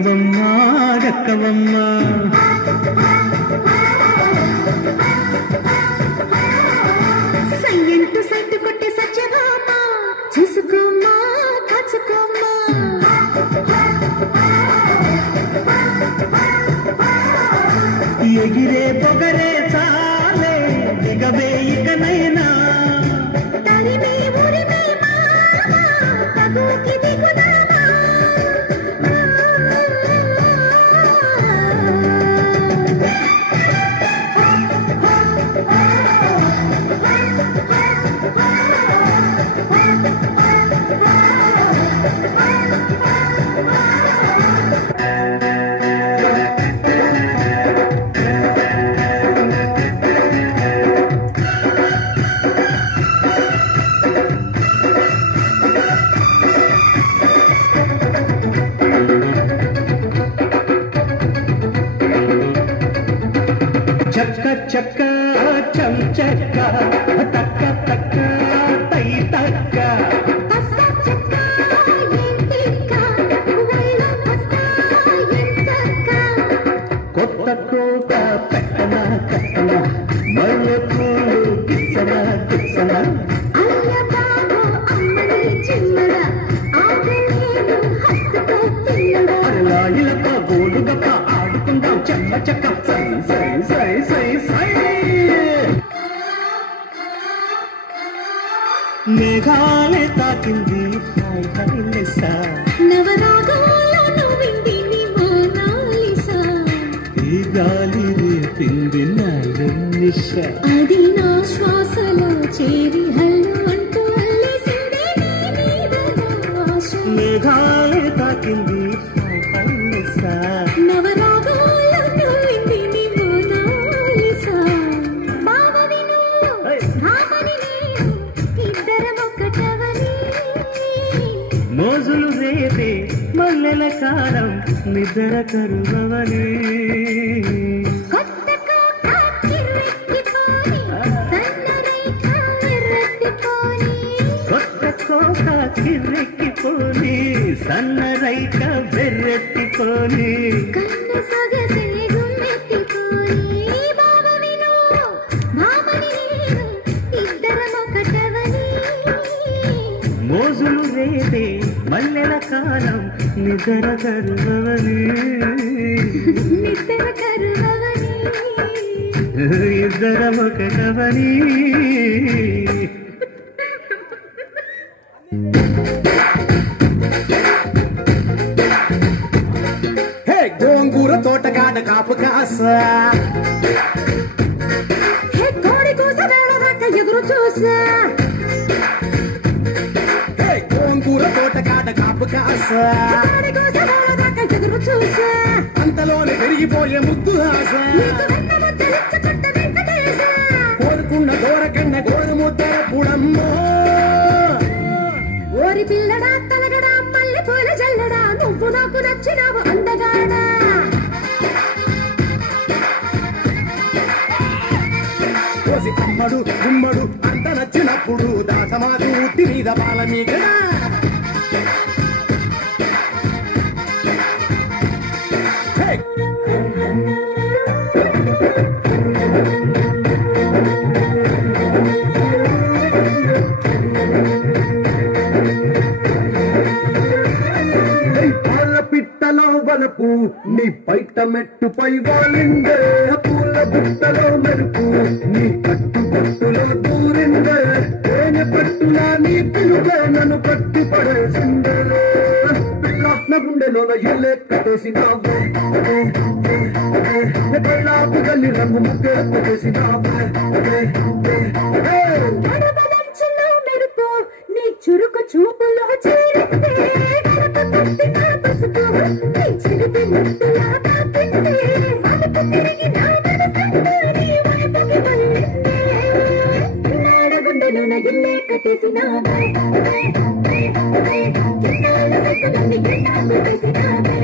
చిక్కవమ్మా దక్కవమ్మా సయ్యంటూ site కొట్టే సత్యభామ చూసుకోమ్మా కాచుకోమ్మా ఎగిరే పొగరే చాలే దిగవే ఇకనైనా తరిమే ఉరిమే మామ తగుకి దిగుదామా చక్క చక్క చం చక్క తక్క తక్క తై తక్క కొత్త కోట పెట్టన కట్టన మల్లె పూలు కిచ్చన కిచ్చన అరలాయిలతో గోలుగప్ప ఆడుకుందాం చెమ్మ చక్క సై సై సై సై సై మేఘాలే తాకింది హాయ్ హాయ్ లెస్సా నవరాగాలో నవ్వింది నీ మోనాలిసా ఈ గాలి రేపింది నాలో నిశ అది నా శ్వాసలో చేరి హల్లు అంటూ అల్లేసింది నీ మీద నా ఆశ మేఘాలే తాకింది హాయ్ హాయ్ లెస్సా నవరాగాలో నవ్వింది నీ మోనాలిసా బావని నువ్వు భామని నేను ఇద్దరం ఒకటవని మోజులు రేపే మల్లెల కాలం నిద్ర కరువవని కొత్త కోట కిర్రెక్కిపోని సన్నరేఖ మెర్రెత్తిపోని కొత్త కోక కిర్రెక్కిపోని సన్న రైక బెర్రెత్తిపోని కన్న సొగసే గుమ్మెత్తిపోని బావని నువ్వు భామని నేను ఇద్దరం ఒకటవని మోజులు రేపే మల్లెల కాలం నిద్ర కరువవని నిద్ర కరువవని ఇద్దరం ఒకటవని హే గోంగూర తోటకాడ కాపు కాస హే కోడి కూస వేళ దాకా ఎదురు చూసా హే గోంగూర తోటకాడ కాపు కాస కోడి కూస వేళ దాకా ఎదురు చూసా అంతలోనే పెరిగిపోయే ముద్దు ఆశ నీకు వెన్న ముద్దలిచ్చుకుంట వెంకటేశ కోరుకున్న దూరకన్న గోరు ముద్దర పుడమ్మో ఓరి పిల్లడా తలగడా మల్లె పూల జల్లడా నువ్వు నాకు నచ్చినావు అందగాడా కోసి కమ్మడు గుమ్మడు అంత నచ్చినప్పుడు దాసమాదు ఉట్టి మీద బాల మీగడా హే పాల పిట్టలో వలపు నీ పైట మెట్టుపై వాలిందే పూల బుట్టలో మెరుపు నీ కట్టు పట్టులో దూరిందే తేనె పట్టులా నీ పిలుగే నన్ను పట్టి పడేసిందే పిల్లాత్మ గుండెలోన ఇల్లే కట్టేసినావు కళ్ళాపు గల్లి రంగు ముగ్గే పెట్టేసినావు గడపదంచులో మెరుపు నీ చురుకు చూపులో చేరిందే గడప తట్టిన పసుపు నీ చిలిపి ముద్దులా తాకిందే అలుపు తిరిగి నా మనసంతా నీ వైపుకి మళ్ళిందే నాడ గుండెలోన ఇల్లే కట్టేసినావే ఇన్నాళ్ళ సైకులన్నీ గిన్నాళ్ళు చేసినావే